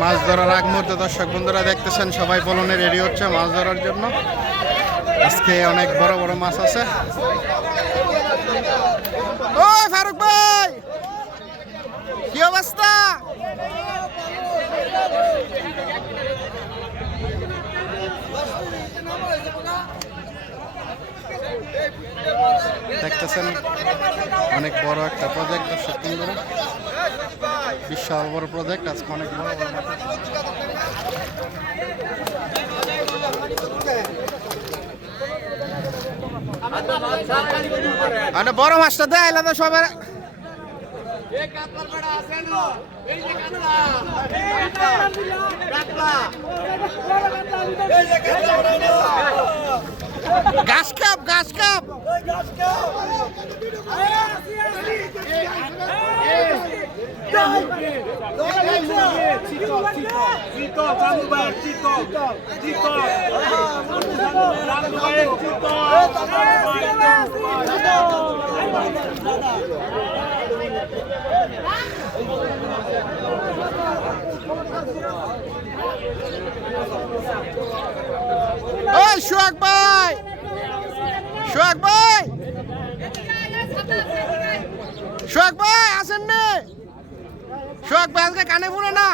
মাছ ধরার আগ মুহূর্তে দর্শক বন্ধুরা দেখতেছেন, সবাই পলনে রেডি হচ্ছে মাছ ধরার জন্য। আজকে অনেক বড় বড় মাছ আছে। ও ভাই! দেখতেছেন, অনেক বড় একটা প্রজেক্ট দর্শক বন্ধুরা। বিশাল বড় প্রজেক্ট আজকে অনেক বড় বড় আছে। বড় মাছটা দেয় এলা তো সবার ঘাস কাপ ঘাস কাপ Tito, Sandoval, সোহাগ ভাই! সোহাগ ভাই! সোহাগ ভাই আসেন নে? শোক ব্যাংকে কানে বুনো না।